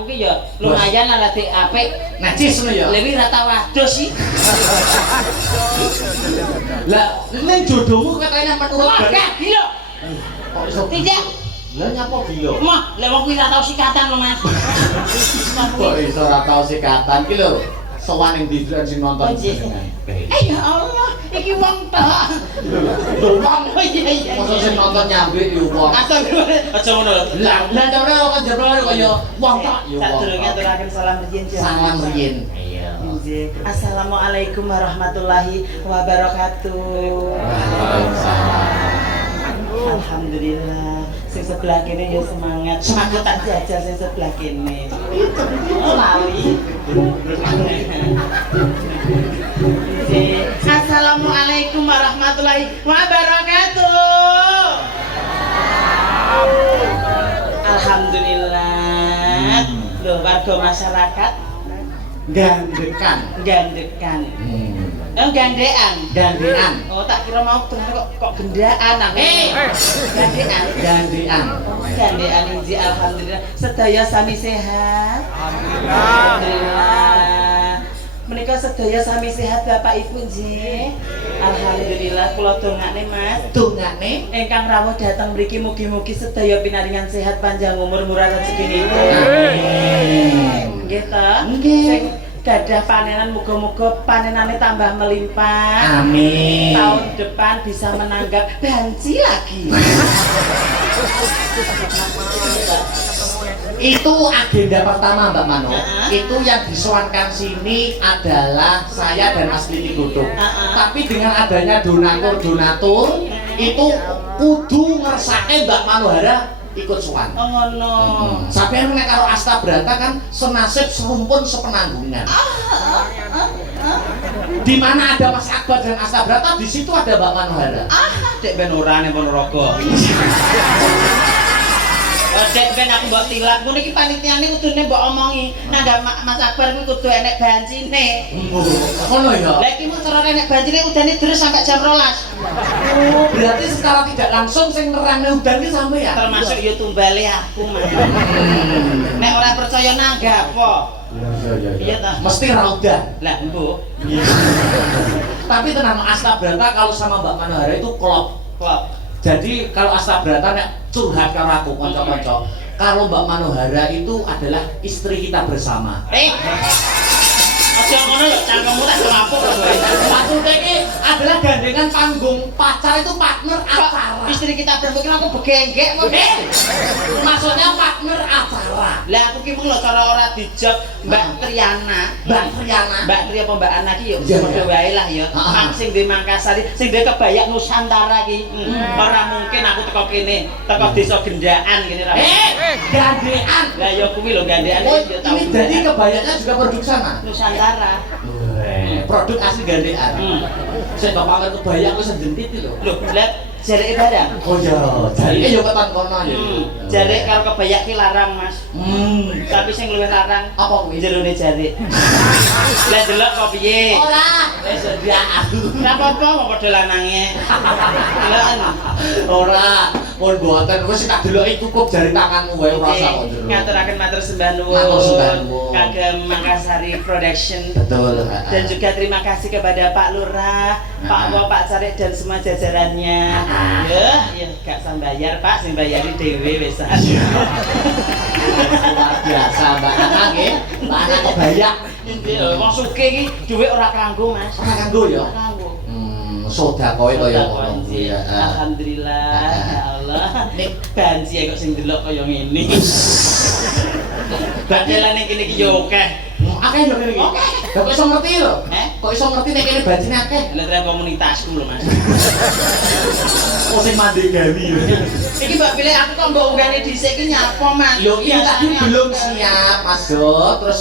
aku ki ya lumayan lah dik apik. Najis ngono ya. Lewi ra tau adus sih. Lah, ning jodohmu katanya menurut Enggak, gila. kok iso Tidak. Lah nyapa gila? Mah, lek wong kuwi ra tau sikatan lho, Mas. Kok iso ora tau sikatan ki lho. Sowan ning ndi sing nonton. Ya Allah, iki wong tok. Lho, wong Oh iya. mosok sing nonton nyambi yo wong. Atau aja ngono lho. Lah cara kok jero kaya wong tok yo wong. Sadurunge aturaken salam riyin. Salam riyin. Iya. Assalamualaikum warahmatullahi wabarakatuh. Alhamdulillah. Sing sebelah kene ya semangat. Semangat tak jajal sing sebelah kene. Oh, lali. Assalamualaikum warahmatullahi wabarakatuh. Alhamdulillah. Loh, warga masyarakat Gandekan. gandekan. Oh, gandean. Gandean. Oh, tak kira mau ternyata kok gendaan aku. Gandean. Gandean. Gandean inji alhamdulillah. Sedaya sami sehat. Alhamdulillah. Menika sedaya sami sehat Bapak Ibu nggih. Alhamdulillah kula dongakne Mas. Dongane Ingkang rawuh dhateng mriki mugi-mugi sedaya pinaringan sehat panjang umur murah rezekinipun. Amin. Nggih ta? Nggih. Sing gadah panenan muga-muga panenane tambah melimpah. Amin. Tahun depan bisa menanggap banci lagi. Itu agenda pertama Mbak Mano. Heeh. Itu yang disowankan sini adalah saya dan Mas Liti Godong. Heeh. Tapi dengan adanya donatur itu kudu ngersake Mbak Manohara ikut sowan. Oh ngono. Sampai nek karo Astabrata kan senasib serumpun sepenanggungan. Di mana ada Mas Akbar dan Astabrata, di situ ada Mbak Manohara. Dek ben ora ning Ponorogo. Dek ben aku mbok tilang, ngono iki panitiane kudune mbok omongi. Nanggap Mas Akbar kuwi kudu enek bancine. Ngono ya. Lah iki mung cara enek bancine udane terus sampai jam 12. Oh, berarti secara tidak langsung sing nerangne udan ki sampe ya. Termasuk ya tumbale aku, Mas. Nek ora percaya nanggap apa? Iya ta. Mesti ra udan. Lah, Mbok. Tapi tenang Astabrata kalau sama Mbak Manohara itu klop. Kok Jadi kalau Astabrata nek curhat karo aku kanca-kanca, kalau Mbak Manohara itu adalah istri kita bersama. aja ngono lho, cangkemmu tak ngamuk lho. Maksudnya ini adalah gandengan panggung, pacar itu partner acara. Istri kita berpikir aku begenggek kok. Maksudnya partner acara. Lah aku ki mung lho cara ora dijawab Mbak Triana. Mbak Triana. Mbak Tri apa Mbak Ana ki yo Iya, padha iya. wae lah ya. Heeh. Mang sing di Mangkasari, sing di Kebayak Nusantara ki. Ora mungkin aku teko kene, teko desa Gendaan kene ra. Gandean. Lah ya kuwi lho gandean Oh, yo tau. ini jadi kebayaknya juga produk sana. Nusantara. Produk asli gandean. Saya kok pamer kebayak aku senjentit lho. Lho, lah jareke barang. Oh iya, jarike yo keton kono ya. Jarek karo kebayak ki larang, Mas. Tapi sing luwih larang Apa kuwi? jerone jarik. Lah delok kok piye? Ora, wis dia aku. Ora apa-apa kok padha lanange. Deloken. Ora, pun mboten wis tak deloki cukup jari tanganmu wae ora usah kok jero. Ngaturaken matur sembah nuwun. Matur sembah nuwun. Kagem Mangkasari Production. Betul. Dan juga terima kasih kepada Pak Lurah, Pak Wo, Pak Carik dan semua jajarannya. Ya gak sambayar Pak, sing bayari dhewe wis. Luar biasa Mbak Nana nggih. Mbak Nana kebayak. Wong sugih iki dhuwit ora kanggo, Mas. Ora kanggo ya. Ora kanggo. Sedekah kaya ngono kuwi ya. Alhamdulillah, ya Allah. Nek banci kok sing delok kaya ngene. Badalan ning kene iki yo akeh. Akeh yo kene iki. Lah kok iso ngerti lho? Kok iso ngerti nek kene bajine akeh? Lah terang komunitasku lho, Mas. Oh sing mandi gawi lho. Iki mbak pilih aku kok mbok unggane dhisik iki nyapa, Mas? Lho ini tadi belum siap Mas Do. Terus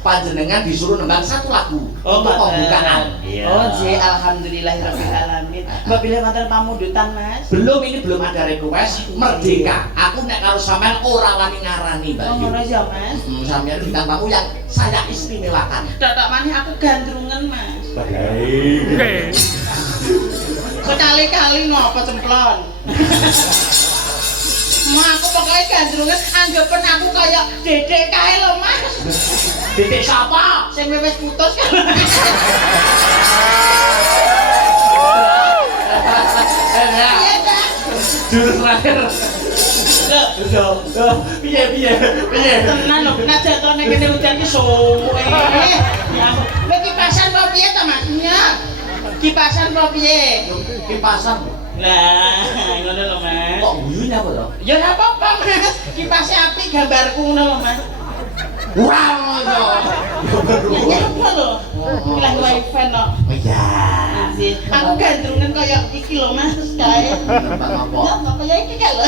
panjenengan disuruh nembang satu lagu untuk pembukaan. Oh, nggih, alhamdulillahirabbil alamin. Mbak pilih wonten pamundutan, Mas? Belum, ini belum ada request. Merdeka. Aku nek karo sampean ora wani ngarani, Mbak. Oh, ngono ya, Mas. Sampeyan bintang tamu yang saya istimewakan. Dadak maneh aku gandrungan, Mas. Baik. Sekali-kali ngopo cemplon. Ma aku pokoknya gandrungan anggapan aku kayak dedek kae lho Mas. Dedek siapa? Sing wis putus kan. Iya kan? Jurus terakhir. Loh, piye. Tenan lho, nek jatone kene udan ki suwe. Ya ampun. Kowe kipasan kok piye ta Mas? Nya. Kipasan kok piye? Kipasan. Lah, ngono lho Mas. Kok guyune apa to? Ya ora apa-apa Mas. Kipasnya apik gambarku ngono lho Mas. Wow, to. Ya apa lho? Iki lagi wifi no. Oh iya. Sih. Aku gandrungan kaya iki lho Mas kae. Bang apa? Ya kaya iki kae lho.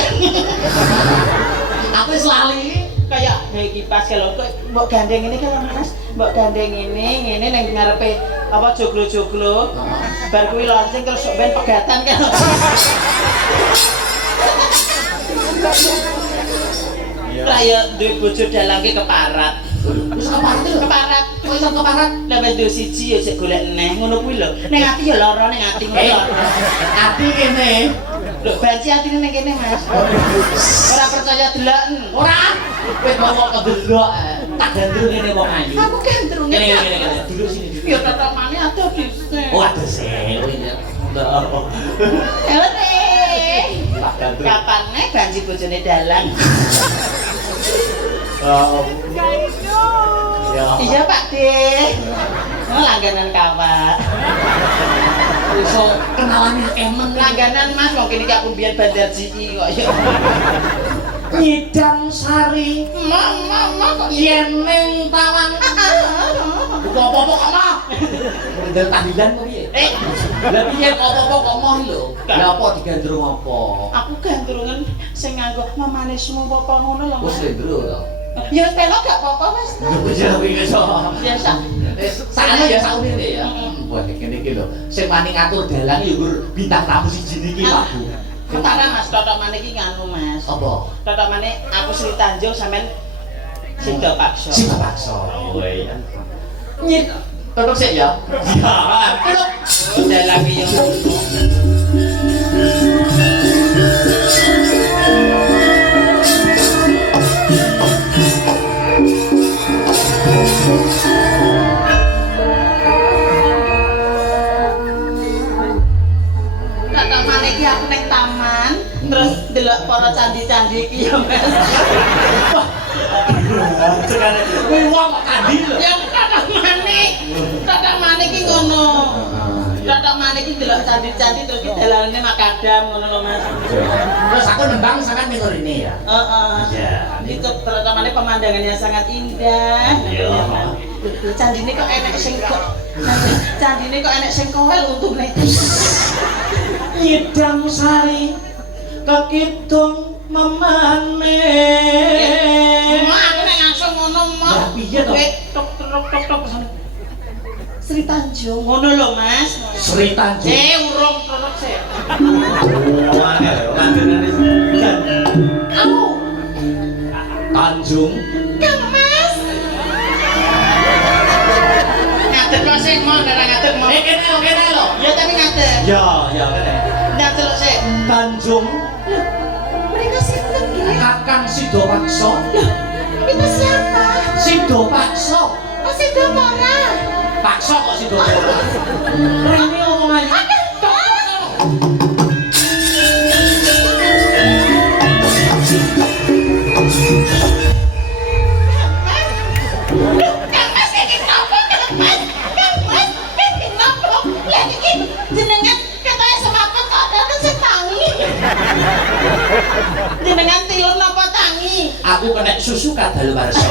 Aku wis lali. Kayak kipas kalau kok mbok gandeng ini kalau Mas, mbok gandeng ini ngene ning ngarepe apa joglo-joglo. Bar kuwi langsing terus sok ben pegatan kan. Raya duwe bojo dalange keparat. Wis keparat lho. Keparat. Kok iso keparat? Lah wis duwe siji ya sik golek neh ngono kuwi lho. Ning ati ya lara ning ati ngono lho. Ati kene. Lho banci atine ning kene Mas. Ora percaya delaken. Ora. Kowe ngomong kedelok. Tak gandrung ngene wong ayu. Aku gandrunge. Ngene. Duduk sini. Ya tetemane ada dhisik. Oh, ada sih. Oh iya. Tak gandrung. Kapan nih banci bojone dalang? Ya. Iya Pak De. Langganan kawan. Iso kenalan emen Langganan Mas, wong kene aku biyen Bandar JI kok ya. Nyidang sari. Mama kok Yen ning tawang. Apa-apa kok mah. Ndel tahlilan kok piye? Lah piye kok apa-apa kok moh lho. Lah apa digandrung apa? aku gandrungan sing nganggo memanismu apa ngono lho. Wis lendro to. Ya telo gak apa-apa Mas. Ya iki iso. Biasa. Sakane ya saune ya. Wah kene iki lho. Sing wani ngatur dalang ya bintang tamu siji niki Pak Bu. Ketara Mas, totok maneh iki nganu Mas. Apa? Totok maneh aku Sri Tanjung sampean Sida Paksa. Sida Paksa. Oh iya. Nyit. Tetep sik ya. Ya. Tetep. Dalang yo. Iki aku ning taman terus delok para candi-candi iki ya Mas. Wah. Kuwi wong kok candi lho. Ya kadang maneh iki ngono. Kadang maneh iki delok candi-candi terus iki dalanane makadam ngono lho Mas. Terus aku nembang sangat minor ini ya. Heeh. Ya. Itu terutama pemandangannya sangat indah. Iya. Candine kok enek sing candine kok enek sing kowel untune. Nyidang sari kekidung memane. Aku nek langsung ngono mah. Lah piye to? Tok kesana. Sri Tanjung ngono lho Mas. Sri Tanjung. Urung terus sik. Oh, angel landenane. Au. Tanjung. Kang Mas. Ngadeg kok sik mau ora ngadeg mau. Kene lho. Ya tapi ngadeg. Ya kene. Ngadeg sik. Tanjung. Mereka sinten nggih? Kakang Sida Paksa. Itu siapa? Sida Paksa. Oh Sida Mora. Paksa kok Sida Mora. Rene omongan. Jenengan tilur napa tangi? Aku kena susu kadaluwarsa.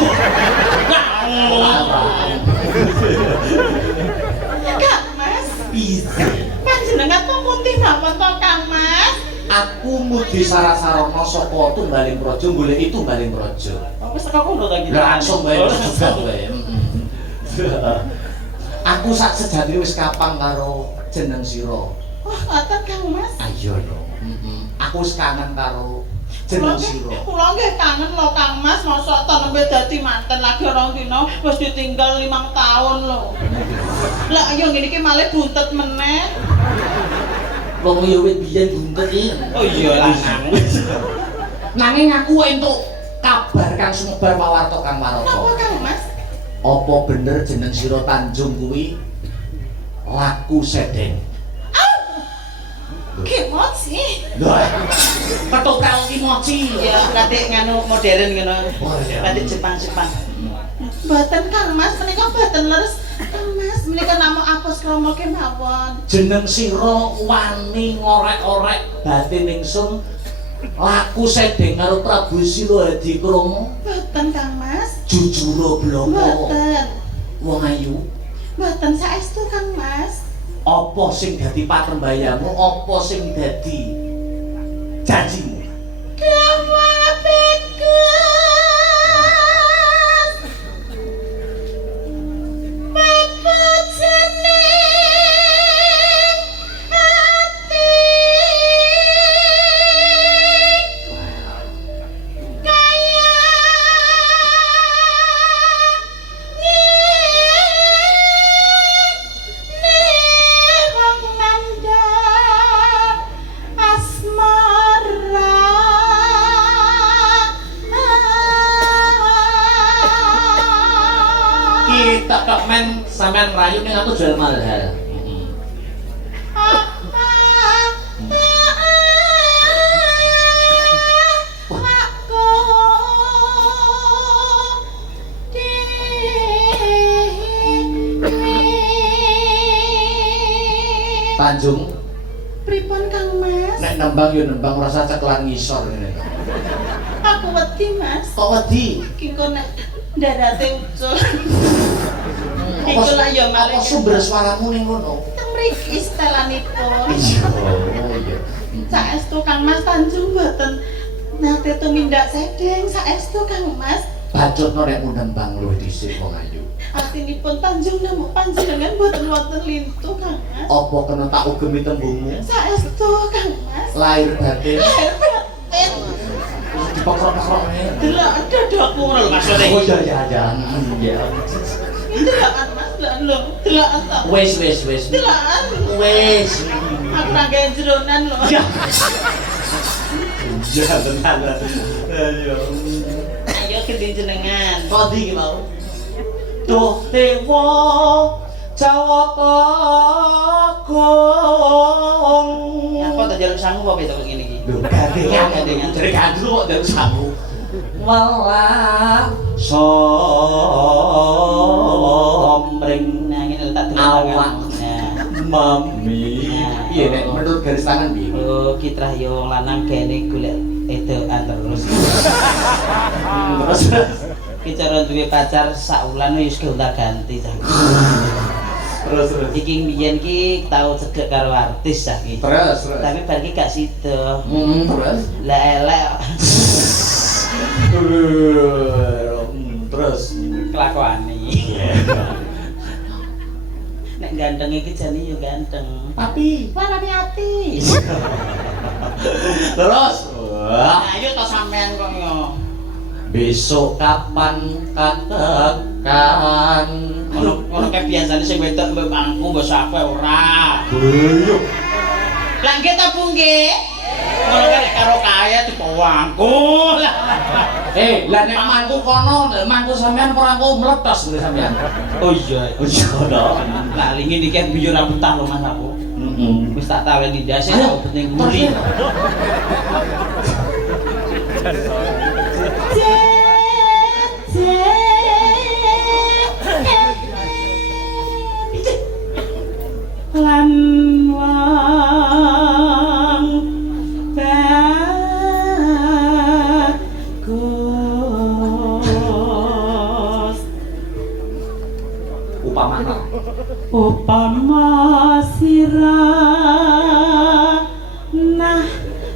Kang Mas. Bisa. Panjenengan kok putih napa to Kang Mas? Aku mudi sarasarana saka Tumbaling Praja goleki Tumbaling Praja. Wis teko kono ta iki? Langsung bae juga kowe. Aku sak sejatine wis kapang karo jeneng sira. Wah, ngoten Kang Mas. Ayo lho. Aku wis kangen karo jeneng sira. Kula nggih kangen lho Kang Mas, mosok to nembe dadi manten lagi orang dina wis ditinggal 5 tahun lho. Lah ayo ngene iki malih buntet meneh. Wong yo wit biyen buntet iki. Oh iya lanang. Nanging aku entuk kabar kang sumebar pawarta Kang Warata. Apa Kang Mas? Apa bener jeneng sira Tanjung kuwi laku sedeng? Kimochi. Lho. Ketopel kimochi. Ya berarti nganu modern ngono. Oh, iya. Berarti Jepang-Jepang. Mboten Kang Mas, menika mboten leres. Kang Mas, menika namung apus krama kemawon. Jeneng sira wani ngorek-orek batin ingsun laku sedeng karo Prabu Sila Hadikrama. Mboten Kang Mas. Jujur bloko. Mboten. Wong ayu. Mboten saestu Kang Mas. Apa sing dadi patembayamu? Apa sing dadi janjimu? Kamu bagus. Bapak seneng hati. Kaya wong mandang asmara. Kita kok men sampean rayu ning aku jual mahal. Aku Tanjung, pripun Kang Mas? nek nembang yo nembang rasa ceklan ngisor ngene. Aku wedi Mas. Kok wedi? Kiko nek ndarate ucul. Iku lah ya Apa malah sumber suaramu ning ngono? Teng mriki setelanipun. Iya, oh iya. Saestu Kang Mas Tanjung mboten nate tumindak sedeng saestu Kang Mas. Bacotno nek nembang luwih dhisik wong ayu. Artinipun Tanjung namung panjenengan mboten wonten lintu Kang Mas. Apa kena tak ugemi tembungmu? Saestu Kang Mas. Lahir batin Lahir batin. dipokrok-pokrok ngene. delok dodokku ngono lho maksudnya. Oh iya iya iya. Iya. Delokan Mas, delokan lho. Delokan to. Wis. Delokan. Wis. Aku nanggain jeronan lho. Ya. Ya tenan. Ayo. Ayo gending jenengan. Kok iki mau? Duh dewa Jawata Agung. Ya kok tak jaluk sangu apa itu begini iki? Lho gandengan Gandengan. jadi gandru kok jaluk sangu. Walah somring Nah, ini letak dulu Awak. tangan. Nah. mami. Piye nek menurut garis tangan piye? Oh, kitrah yo wong lanang kene golek edokan terus. Terus Ki cara duwe pacar sak wulan wis gonta-ganti cah. terus Iki mbiyen ki tau cedhek karo artis cah ki. terus Tapi bar ki gak sida. terus Lah elek terus kelakuane. Nek ganteng iki jane yo ganteng. tapi Warane ati. terus wah Ayo to sampean kok yo. besok kapan katakan Ngono kae biasane sing wedok mbok pangku mbok sape ora. Ayo Lah nggih ta Bu nggih? Ngono kae nek karo kaya dipawangku. lah nek mangku kono nek mangku sampean ora engko meletos lho sampean Oh iya. oh iya no Lah lingin iki biyo ra betah lho Mas aku. Wis tak tawen di ndase Ayo, tak penting nguri. Lan wang bagus upamana upama sirah nah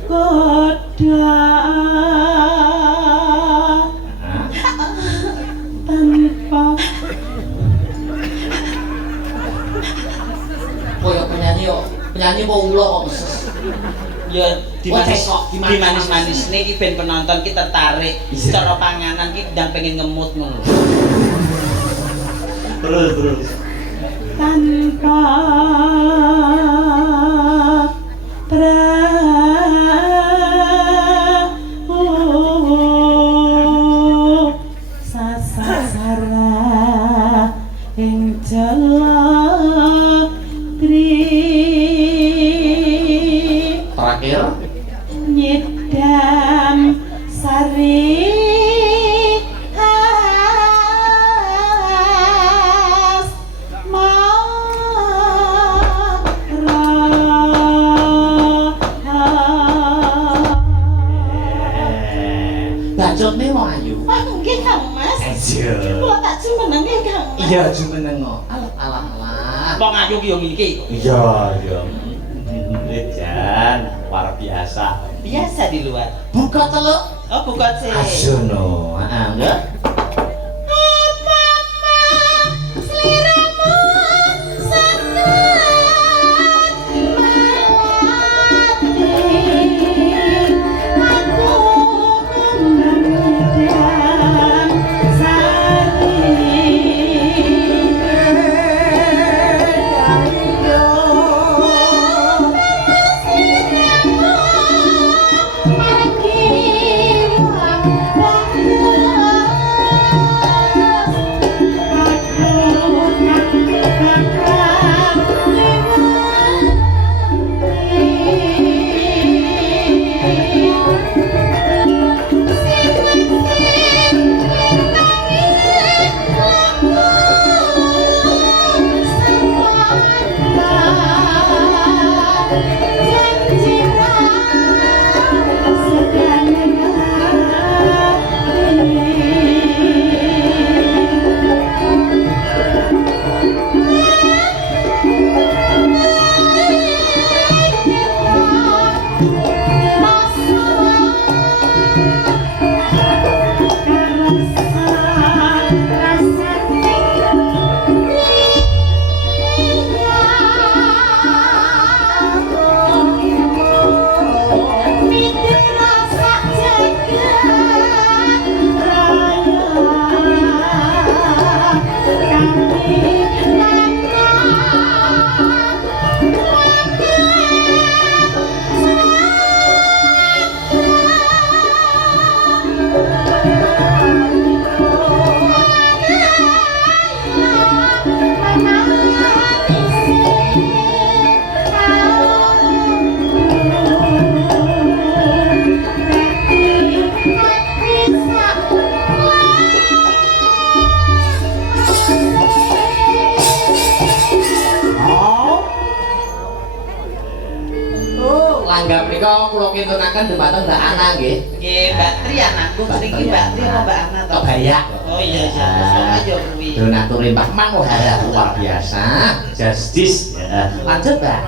kodak tanpa koyo penyanyi kok ulo kok meses Ya Dimanis- dimanis-manis niki ben penonton ki tertarik. Iya. Cara panganan ki ndang pengen ngemut ngono. terus tanpa Sarah ing Jalatri Terakhir nyidam sari bacotne wong ayu. Ah, nggih Kang Mas. Aja. Kula tak jumeneng nggih Kang Mas. Iya jumeneng kok. Alah. Wong ayu ki yo ngene iki. Iya. Jan, luar biasa. Biasa di luar. Buka teluk. Oh, buka sih. Asono. Heeh, enggak? Langgam nika kula kintunaken dumateng Mbak Ana nggih. Nggih, Mbak Tri anakku, mriki Mbak Tri apa Mbak Ana to? Kebayak. Oh iya, terus kok aja kuwi. Donaturi Mbak Mang luar biasa. Justice. Lanjut, Mbak.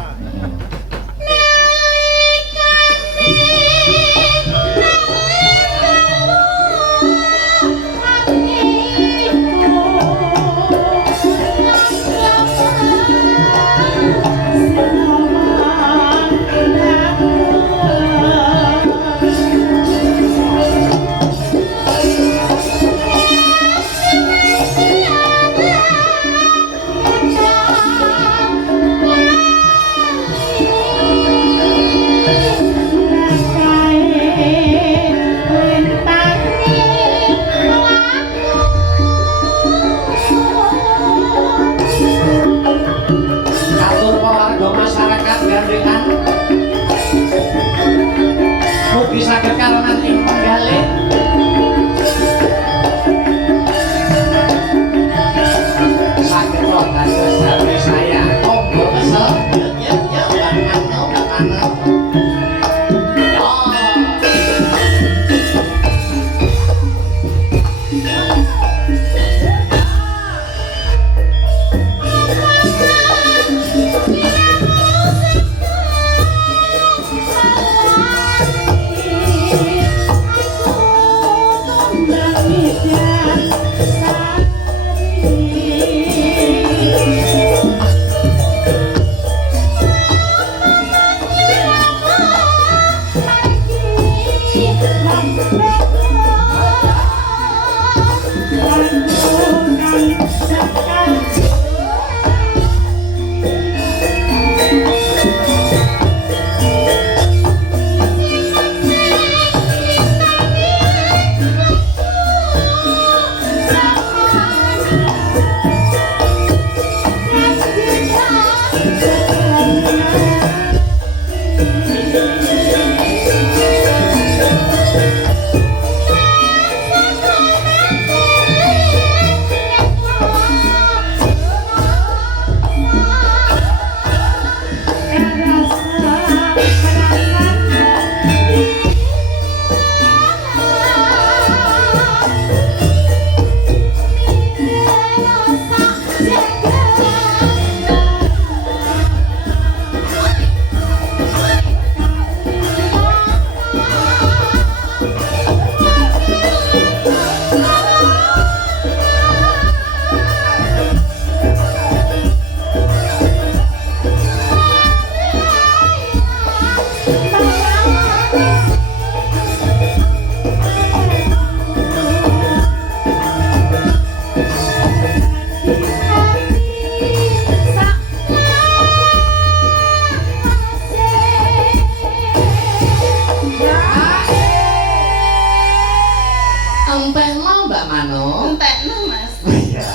ngertekno Mas. Iya.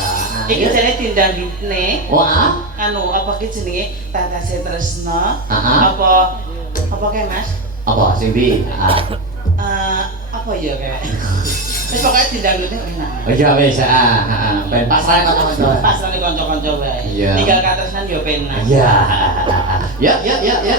Iki jane dindangitne. Wah. Anu apa ki jenenge Tatase Tresno? Aha. Apa kae Mas? Apa sing di? Apa ya kae? Wis pokoke dindangitne enak. Oh iya wis, heeh. Ben pasrah kanca-kanca. Pas nek kanca-kanca wae. Iya. Tinggal katresnan yo penak. Iya. Ya, ya, ya, ya.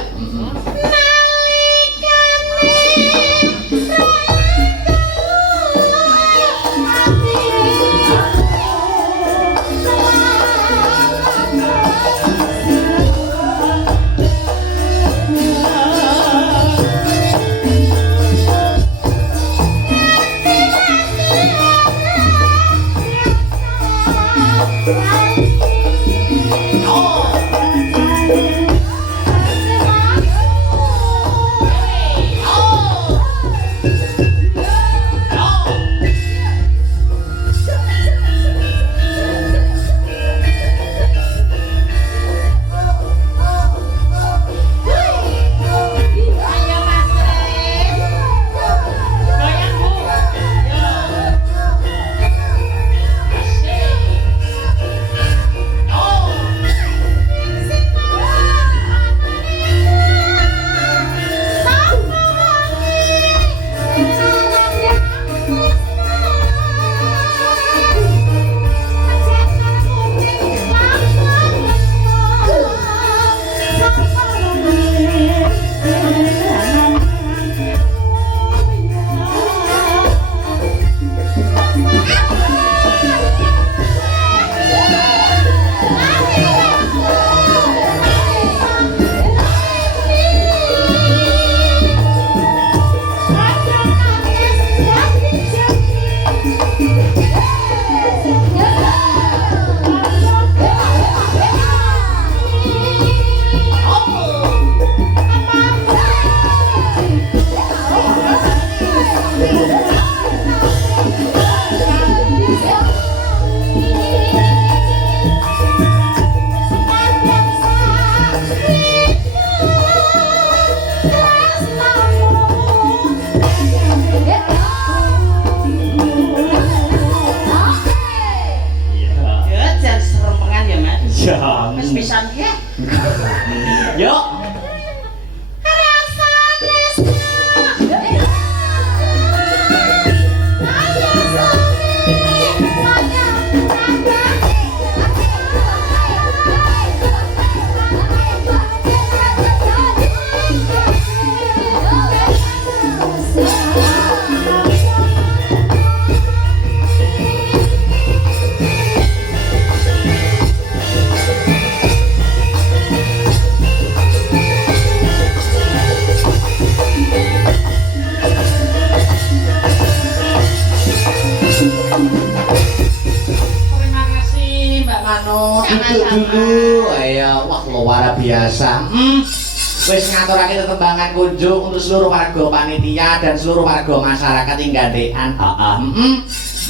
dulu ya wah luar biasa. Wis ngaturake tetembangan kunjung untuk seluruh warga panitia dan seluruh warga masyarakat ing gandekan.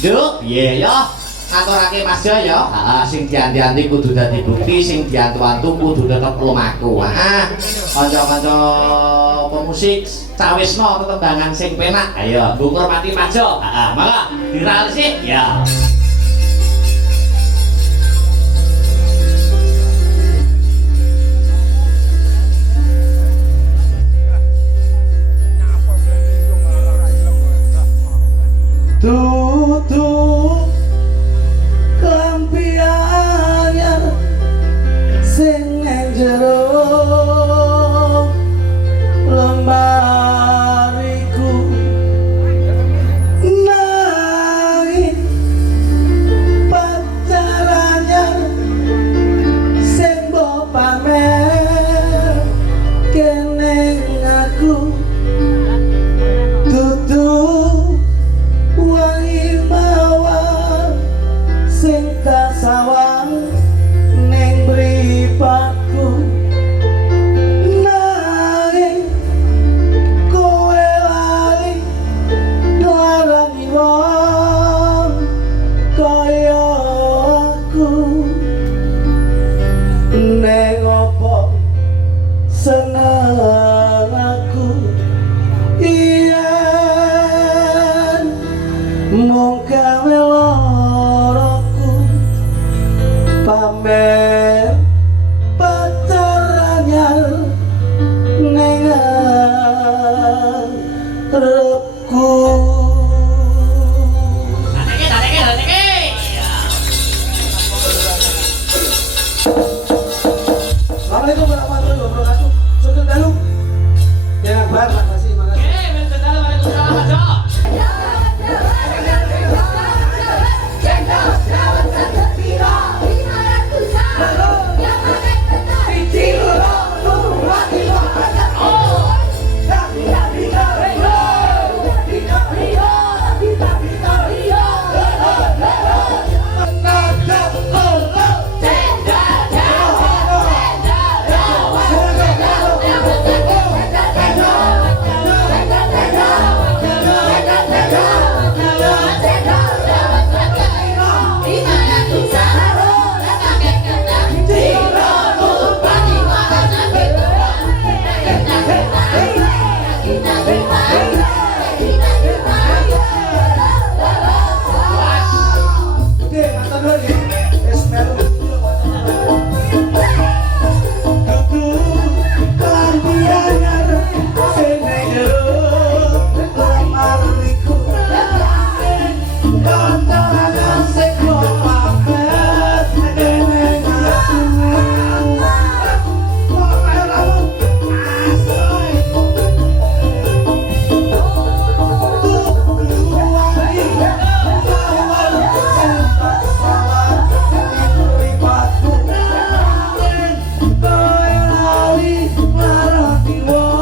Nduk, piye ya? Ngaturake Mas Jo ya. Sing dianti-anti kudu dadi bukti, sing diantu-antu kudu tetep lumaku. Kanca-kanca pemusik cawisno tetembangan sing penak. Ayo, Bu Nurmati Mas Jo. Mangga diral sik ya. Tutup klambi anyar sing nang jero lemariku nanging pacar anyar sing mbok pamer kene aku tutup wangi mawar sing kasawang ning mripatku nanging kowe lali nglarangi wong kaya aku ning opo seneng aku iya mung gawe lara lagi